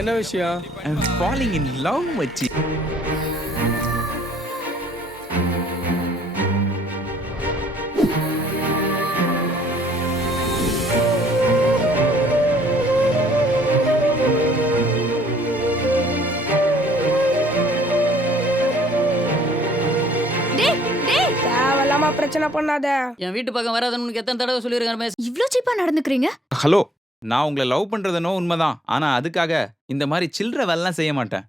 என்ன விஷயம்? ஐ அம் falling in love மச்சி. டேய் டேய் தேவையில்லாம பிரச்சனை பண்ணாத. என் வீட்டு பக்கம் வராதுன்னு உனக்கு எத்தனை தடவை சொல்லியிருக்கேன் ரமேஷ். இவ்ளோ சீப்பா நடந்துக்கிறீங்க? ஹலோ, நான் உங்களை லவ் பண்றதுனோ உண்மைதான். ஆனா அதுக்காக இந்த மாதிரி சில்லற வேலைலாம் செய்ய மாட்டேன்.